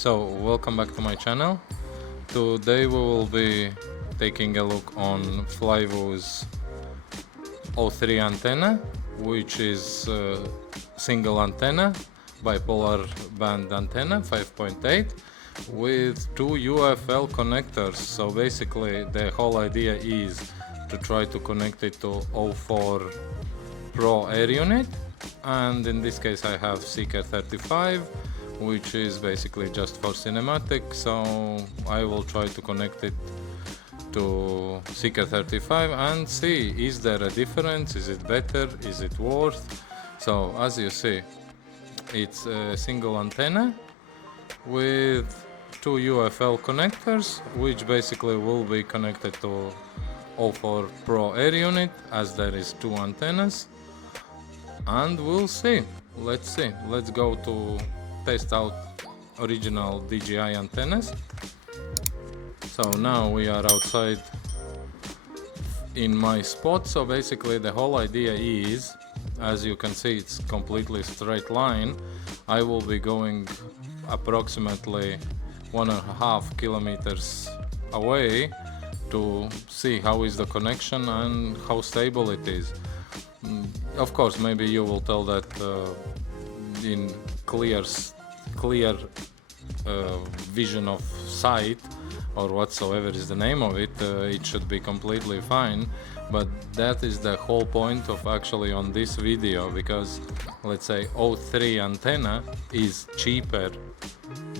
So, welcome back to my channel. Today we will be taking a look on FlyWoo's 03 antenna, which is a single antenna, bipolar band antenna 5.8 with two UFL connectors. So basically the whole idea is to try to connect it to 04 Pro air unit, and in this case I have Seeker 35, which is basically just for cinematic, so I will try to connect it to Seeker 35 and see, is there a difference, is it better, is it worse. So as you see, it's a single antenna with two UFL connectors, which basically will be connected to 04 Pro air unit, as there is two antennas, and we'll see. Let's see, let's go to test out original DJI antennas. So now we are outside in my spot. So basically the whole idea is, as you can see, it's completely straight line. I will be going approximately 1.5 kilometers away to see how is the connection and how stable it is. Of course, maybe you will tell that in clear vision of sight, or whatsoever is the name of it, it should be completely fine. But that is the whole point of actually on this video, because let's say 03 antenna is cheaper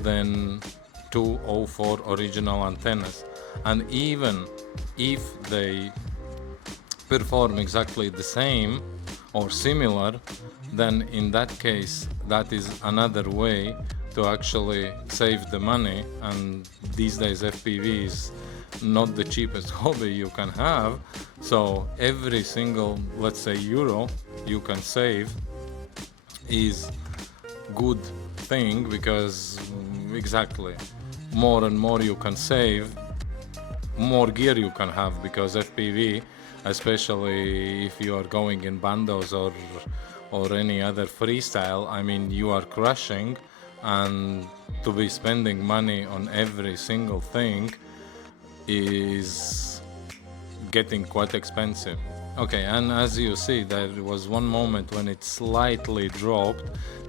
than 204 original antennas, and even if they perform exactly the same or similar, then in that case that is another way to actually save the money. And these days FPV is not the cheapest hobby you can have, so every single, let's say, euro you can save is good thing, because exactly more and more you can save, more gear you can have, because FPV, especially if you are going in bandos or any other freestyle, I mean, you are crushing, and to be spending money on every single thing is getting quite expensive. Okay, and as you see, there was one moment when it slightly dropped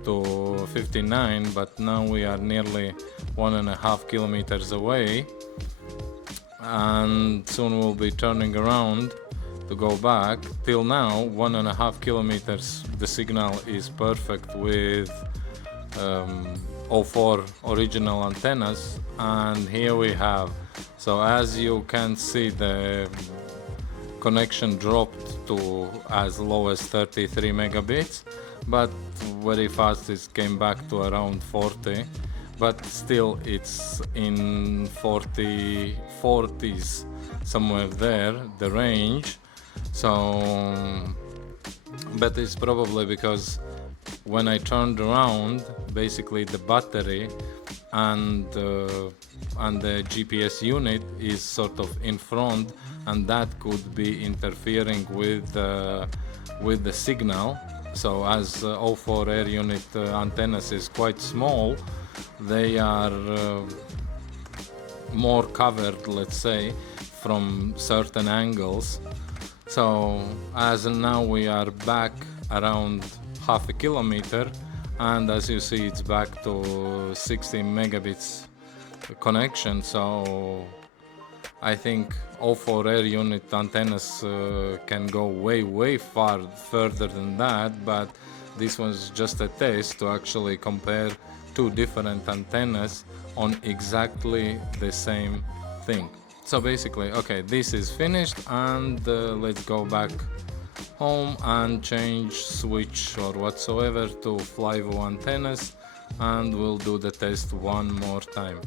to 59, but now we are nearly 1.5 kilometers away, and soon we'll be turning around to go back. Till now, 1.5 kilometers, the signal is perfect with 04 original antennas, and here we have. So as you can see, the connection dropped to as low as 33 megabits, but very fast it came back to around 40, but still it's in 40s somewhere there, the range. So but it's probably because when I turned around, basically the battery and the GPS unit is sort of in front, and that could be interfering with the signal. So as 04 air unit antennas is quite small, they are more covered, let's say, from certain angles. So as now we are back around half a kilometer, and as you see, it's back to 60 megabits connection. So I think 04 air unit antennas can go way further than that, but this was just a test to actually compare two different antennas on exactly the same thing. So basically, okay, this is finished, and let's go back home and switch or whatsoever to FlyWoo antennas, and we'll do the test one more time.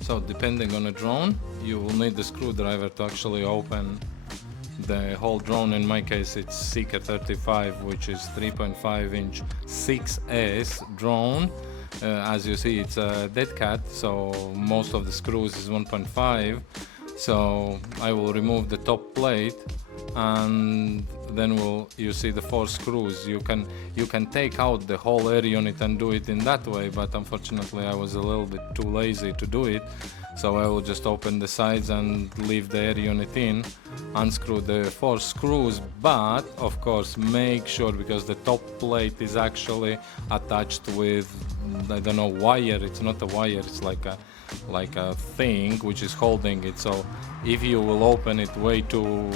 So depending on a drone, you will need the screwdriver to actually open the whole drone. In my case it's Seeker 35, which is 3.5-inch 6S drone. As you see, it's a dead cat, so most of the screws is 1.5. So I will remove the top plate, and then you see the 4 screws. You can take out the whole air unit and do it in that way, but unfortunately I was a little bit too lazy to do it. So I will just open the sides and leave the air unit in, unscrew the 4 screws, but of course make sure, because the top plate is actually attached with, I don't know, wire. It's not a wire, it's like a thing which is holding it. So if you will open it way too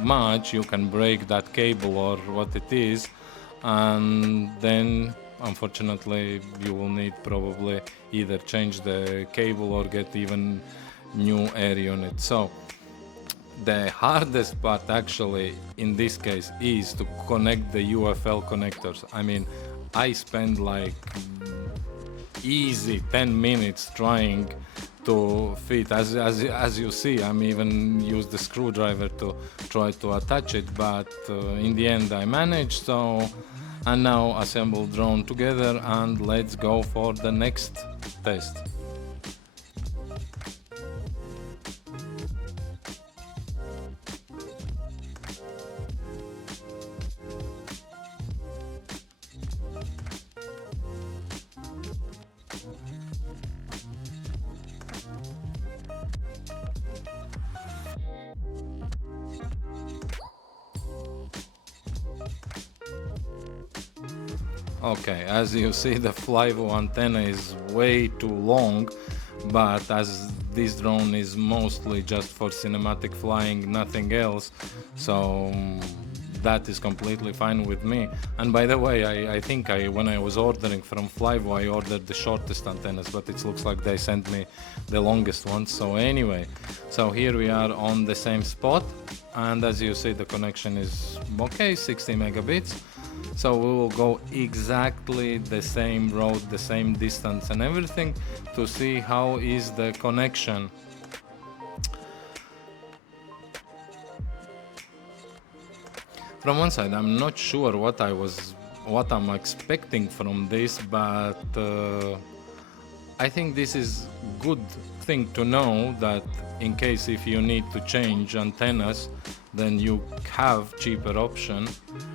much, you can break that cable or what it is, and then unfortunately you will need probably either change the cable or get even new air unit. So the hardest part actually in this case is to connect the UFL connectors. I mean, I spend like easy 10 minutes trying to fit. As you see, I'm even used the screwdriver to try to attach it, but in the end I managed. So, and now assemble drone together, and let's go for the next test. Okay, as you see, the FlyWoo antenna is way too long, but as this drone is mostly just for cinematic flying, nothing else, so that is completely fine with me. And by the way, I think when I was ordering from FlyWoo, I ordered the shortest antennas, but it looks like they sent me the longest ones. So anyway, so here we are on the same spot, and as you see, the connection is okay, 60 megabits. So we will go exactly the same road, the same distance and everything, to see how is the connection. From one side, I'm not sure what I'm expecting from this, but I think this is good thing to know, that in case if you need to change antennas, then you have cheaper option,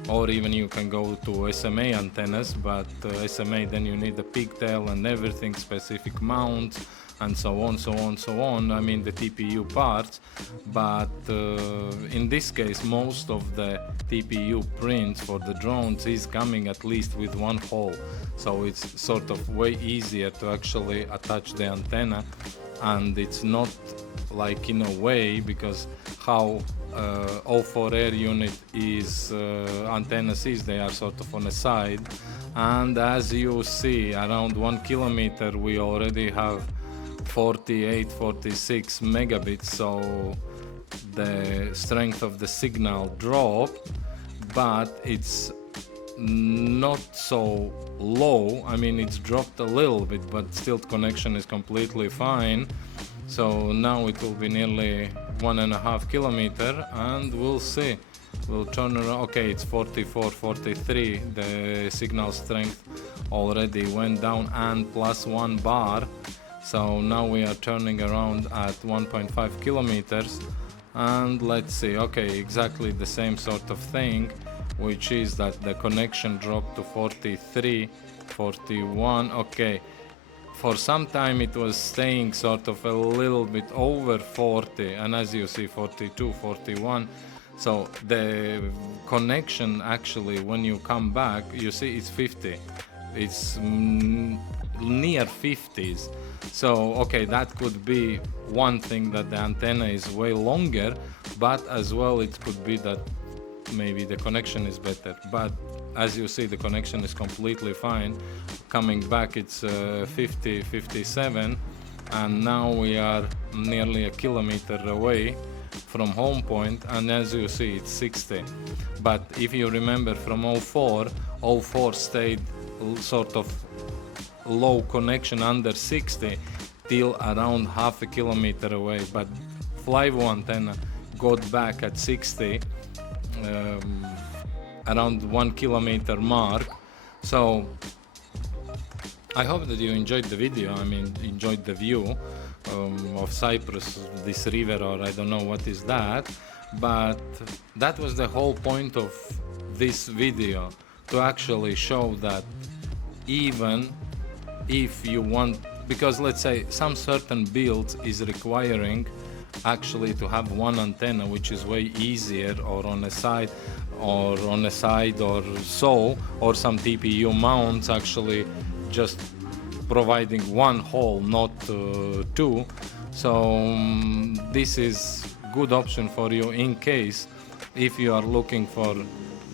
or even you can go to SMA antennas, but SMA, then you need the pigtail and everything, specific mounts and so on. I mean the TPU parts, but in this case most of the TPU prints for the drones is coming at least with one hole, so it's sort of way easier to actually attach the antenna. And it's not like in a way, because how 04 air unit is antennas is, they are sort of on the side, and as you see, around 1 kilometer we already have 48-46 megabits, so the strength of the signal dropped, but it's not so low. I mean, it's dropped a little bit, but still connection is completely fine. So now it will be nearly 1.5 kilometer, and we'll see. We'll turn around. Okay, it's 44-43. The signal strength already went down, and plus 1 bar. So now we are turning around at 1.5 kilometers, and let's see. Okay, exactly the same sort of thing, which is that the connection dropped to 43, 41. Okay, for some time it was staying sort of a little bit over 40, and as you see, 42, 41. So the connection actually, when you come back, you see it's 50. It's near 50s. So okay, that could be one thing, that the antenna is way longer, but as well it could be that maybe the connection is better. But as you see, the connection is completely fine. Coming back, it's 50, 57, and now we are nearly a kilometer away from home point, and as you see, it's 60. But if you remember from 04 stayed sort of low connection under 60 till around half a kilometer away, but FlyWoo antenna got back at 60, around 1 kilometer mark. So I hope that you enjoyed the video. I mean, enjoyed the view of Cyprus, this river, or I don't know what is that, but that was the whole point of this video, to actually show that even if you want, because let's say some certain builds is requiring actually to have one antenna, which is way easier, or on a side or so, or some TPU mounts actually just providing one hole, not two. So this is good option for you in case if you are looking for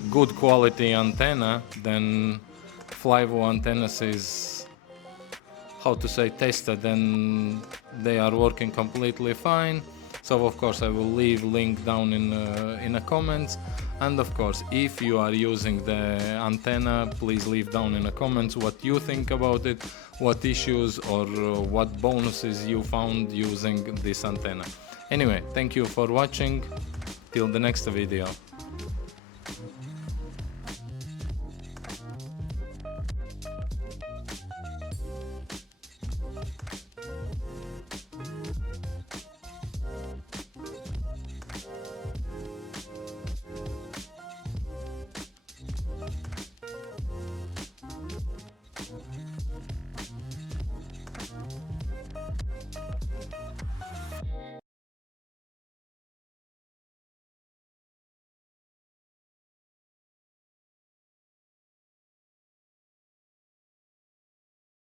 good quality antenna. Then FlyWoo antennas is, how to say, tested, and they are working completely fine. So of course I will leave link down in the comments, and of course if you are using the antenna, please leave down in the comments what you think about it, what issues or what bonuses you found using this antenna. Anyway, thank you for watching, till the next video.